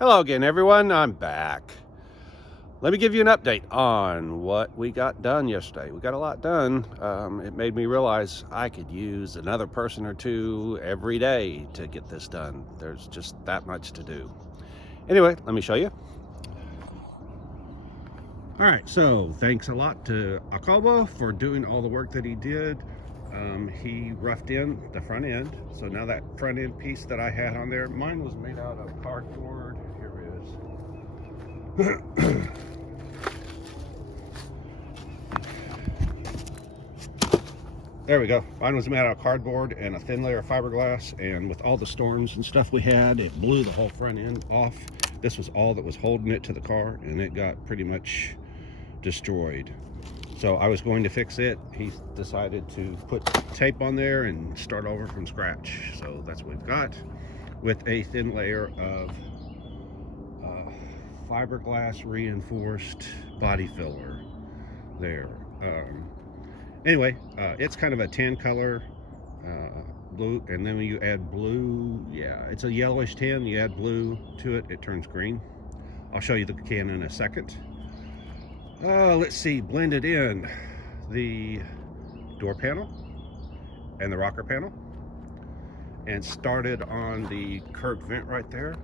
Hello again, everyone. I'm back. Let me give you an update on what we got done yesterday. We got a lot done. It made me realize I could use another person or two every day to get this done. There's just that much to do. Anyway, let me show you. All right, so thanks a lot to Jacobo for doing all the work that he did. He roughed in the front end. So now that front end piece that I had on there, mine was made out of cardboard. Here it is. There we go. Mine was made out of cardboard and a thin layer of fiberglass, and with all the storms and stuff we had, it blew the whole front end off. This was all that was holding it to the car, and it got pretty much destroyed. So I was going to fix it. He decided to put tape on there and start over from scratch. So that's what we've got, with a thin layer of fiberglass reinforced body filler there. Anyway, it's kind of a tan color, blue, and then when you add blue, yeah, it's a yellowish tan. You add blue to it, it turns green. I'll show you the can in a second. Let's see, blended in the door panel and the rocker panel, and started on the curved vent right there.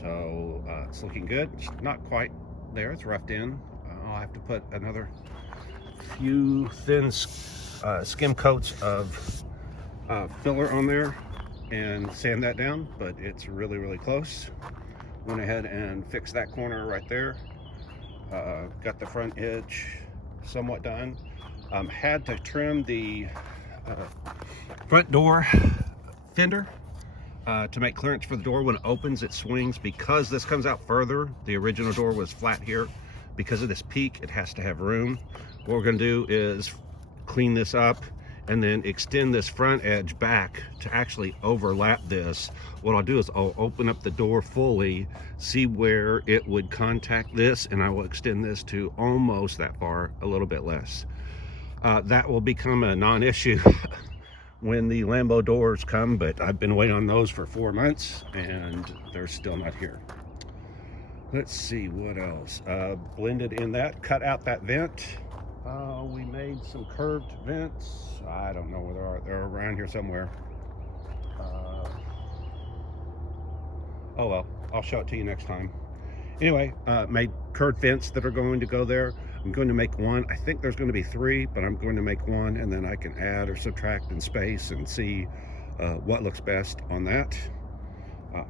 So it's looking good. It's not quite there, it's roughed in. I'll have to put another few thin skim coats of filler on there and sand that down, but it's really close. Went ahead and fixed that corner right there. Got the front edge somewhat done. Had to trim the front door fender to make clearance for the door. When it opens, it swings. Because this comes out further, the original door was flat here. Because of this peak, it has to have room. What we're going to do is clean this up and then extend this front edge back to actually overlap this. What I'll do is I'll open up the door fully, see where it would contact this, and I will extend this to almost that far, a little bit less. That will become a non-issue when the Lambo doors come, but I've been waiting on those for 4 months and they're still not here. Let's see what else. Blended in that, cut out that vent. We made some curved vents. I don't know where they are. They're around here somewhere. Oh well, I'll show it to you next time. Anyway, made curved vents that are going to go there. I'm going to make one. I think there's going to be 3, but I'm going to make one, and then I can add or subtract in space and see what looks best on that.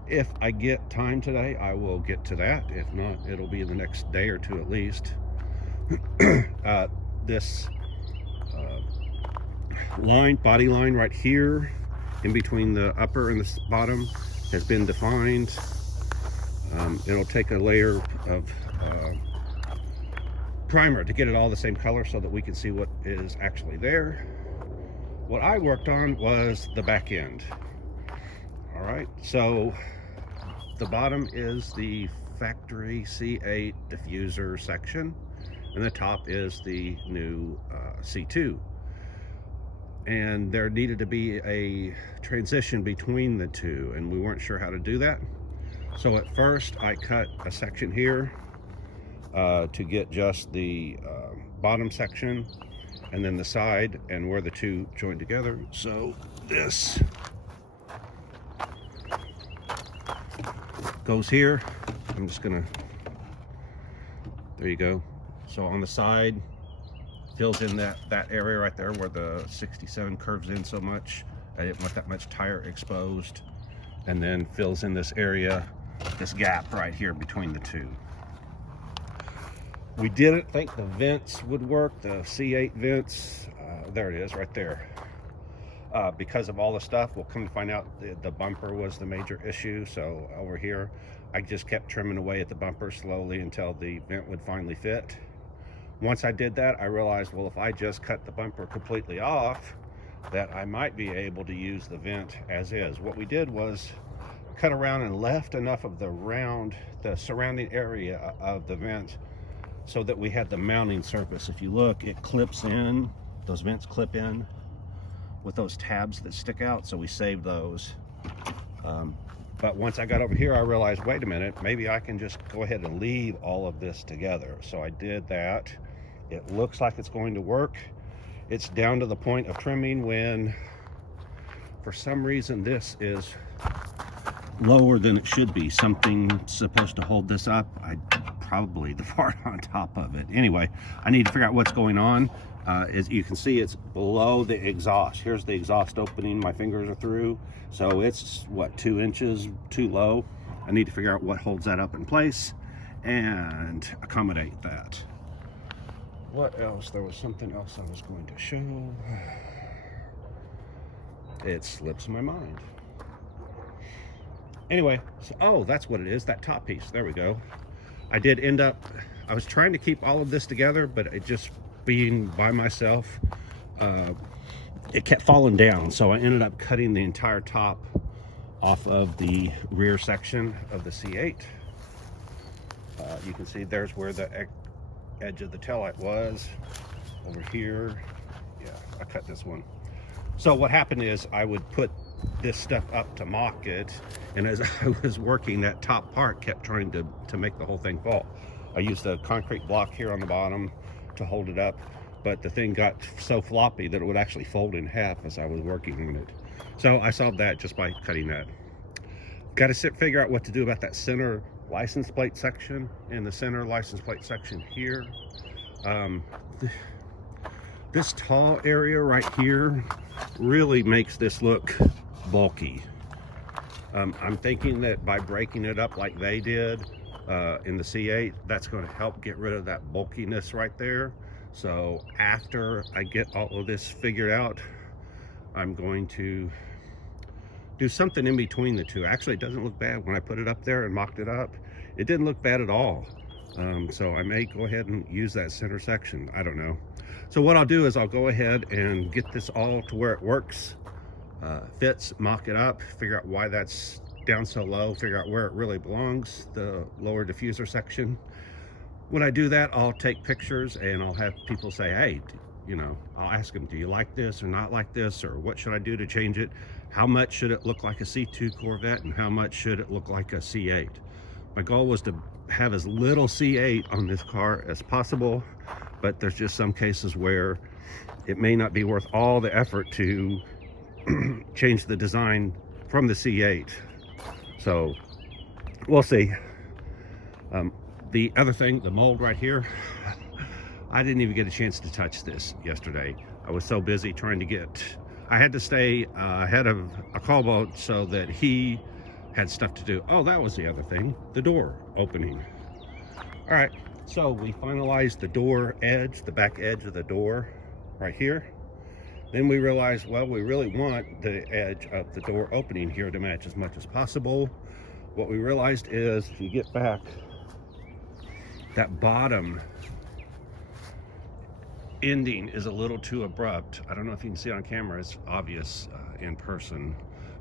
If I get time today, I will get to that. If not, it'll be the next day or 2 at least. This body line right here in between the upper and the bottom has been defined. It'll take a layer of primer to get it all the same color so that we can see what is actually there. What I worked on was the back end. All right, so the bottom is the factory C8 diffuser section, and the top is the new C2. And there needed to be a transition between the two, and we weren't sure how to do that. So at first I cut a section here to get just the bottom section, and then the side and where the two join together. So this goes here. I'm just gonna, there you go. So on the side, fills in that area right there where the 67 curves in so much. I didn't want that much tire exposed. And then fills in this area, this gap right here between the two. We didn't think the vents would work, the C8 vents. There it is right there. Because of all the stuff, we'll come to find out the bumper was the major issue. So over here, I just kept trimming away at the bumper slowly until the vent would finally fit. Once I did that, I realized, well, if I just cut the bumper completely off, that I might be able to use the vent as is. What we did was cut around and left enough of the surrounding area of the vent so that we had the mounting surface. If you look, it clips in, those vents clip in with those tabs that stick out, so we saved those. But once I got over here, I realized, wait a minute, maybe I can just go ahead and leave all of this together. So I did that. It looks like it's going to work. It's down to the point of trimming when, for some reason, this is lower than it should be. Something's supposed to hold this up. Probably the part on top of it. Anyway, I need to figure out what's going on. As you can see, it's below the exhaust. Here's the exhaust opening my fingers are through. So it's, what, 2 inches too low. I need to figure out what holds that up in place and accommodate that. What else? There was something else I was going to show. It slips my mind. Anyway, so, oh, that's what it is, that top piece. There we go. I did end up, I was trying to keep all of this together, but it just being by myself, it kept falling down. So I ended up cutting the entire top off of the rear section of the C8. You can see there's where the edge of the taillight was. Over here, yeah, I cut this one. So what happened is I would put this stuff up to mock it, and as I was working, that top part kept trying to make the whole thing fall. I used a concrete block here on the bottom to hold it up, but the thing got so floppy that it would actually fold in half as I was working on it. So I solved that just by cutting that. Got to figure out what to do about that center license plate section and the center license plate section here. This tall area right here really makes this look bulky. I'm thinking that by breaking it up like they did in the C8, that's going to help get rid of that bulkiness right there. So after I get all of this figured out, I'm going to do something in between the two. Actually, it doesn't look bad when I put it up there and mocked it up. It didn't look bad at all. So I may go ahead and use that center section. I don't know. So what I'll do is I'll go ahead and get this all to where it works, fits, mock it up, figure out why that's down so low, figure out where it really belongs, the lower diffuser section. When I do that, I'll take pictures and I'll have people say, hey, you know, I'll ask them, do you like this or not like this, or what should I do to change it? How much should it look like a C2 Corvette and how much should it look like a C8? My goal was to have as little C8 on this car as possible, but there's just some cases where it may not be worth all the effort to change the design from the C8. So we'll see. The other thing, the mold right here, I didn't even get a chance to touch this yesterday. I was so busy trying to get, I had to stay ahead of a call boat so that he had stuff to do. Oh, that was the other thing, the door opening. All right, so we finalized the door edge, the back edge of the door right here. Then we realized, well, we really want the edge of the door opening here to match as much as possible. What we realized is, if you get back, that bottom ending is a little too abrupt. I don't know if you can see it on camera, it's obvious in person.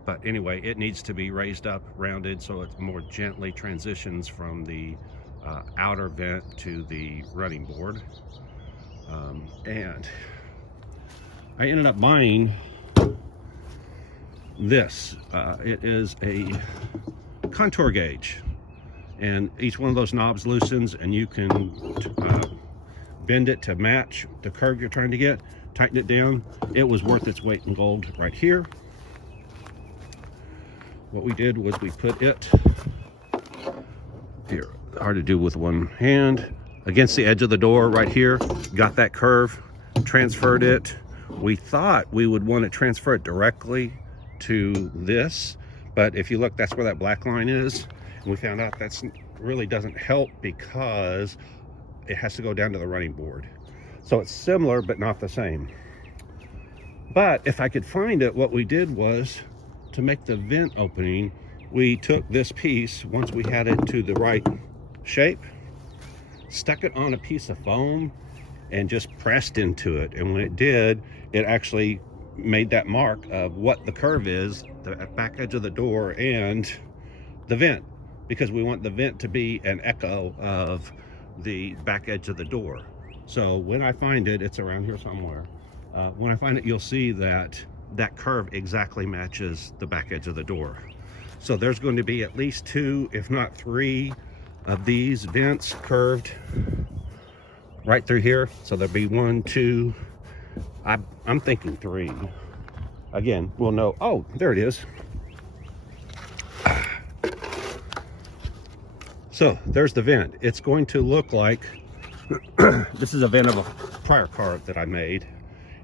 But anyway, it needs to be raised up, rounded, so it more gently transitions from the outer vent to the running board. And I ended up buying this. It is a contour gauge, and each one of those knobs loosens, and you can bend it to match the curve you're trying to get, tighten it down. It was worth its weight in gold right here. What we did was we put it here, hard to do with one hand, against the edge of the door right here, got that curve, transferred it. We thought we would want to transfer it directly to this, but if you look, that's where that black line is. And we found out that's really doesn't help because it has to go down to the running board. So it's similar, but not the same. But if I could find it, what we did was, to make the vent opening, we took this piece, once we had it to the right shape, stuck it on a piece of foam and just pressed into it. And when it did, it actually made that mark of what the curve is, the back edge of the door and the vent, because we want the vent to be an echo of the back edge of the door. So when I find it, it's around here somewhere. When I find it, you'll see that that curve exactly matches the back edge of the door. So there's going to be at least 2, if not 3 of these vents curved right through here. So there'll be 1, 2, I'm thinking 3. Again, we'll know. Oh, there it is. So there's the vent. It's going to look like this is a vent of a prior car that I made,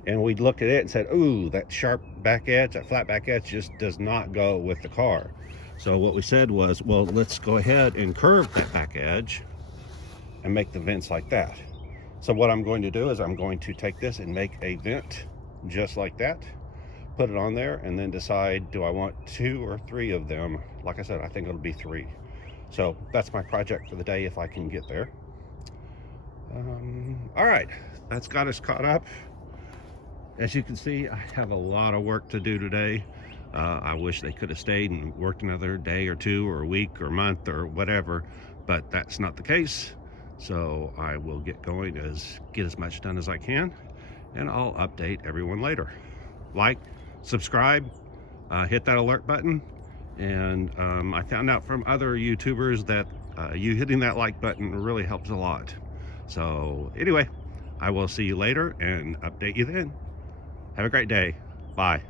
and we looked at it and said, ooh, that sharp back edge, that flat back edge just does not go with the car. So what we said was, well, let's go ahead and curve that back edge and make the vents like that. So what I'm going to do is I'm going to take this and make a vent just like that, put it on there, and then decide, do I want 2 or 3 of them? Like I said, I think it'll be 3. So that's my project for the day if I can get there. All right, that's got us caught up. As you can see, I have a lot of work to do today. I wish they could have stayed and worked another day or 2 or a week or month or whatever, but that's not the case. So I will get going, get as much done as I can, and I'll update everyone later. Like, subscribe, hit that alert button. And I found out from other YouTubers that you hitting that like button really helps a lot. So anyway, I will see you later and update you then. Have a great day. Bye.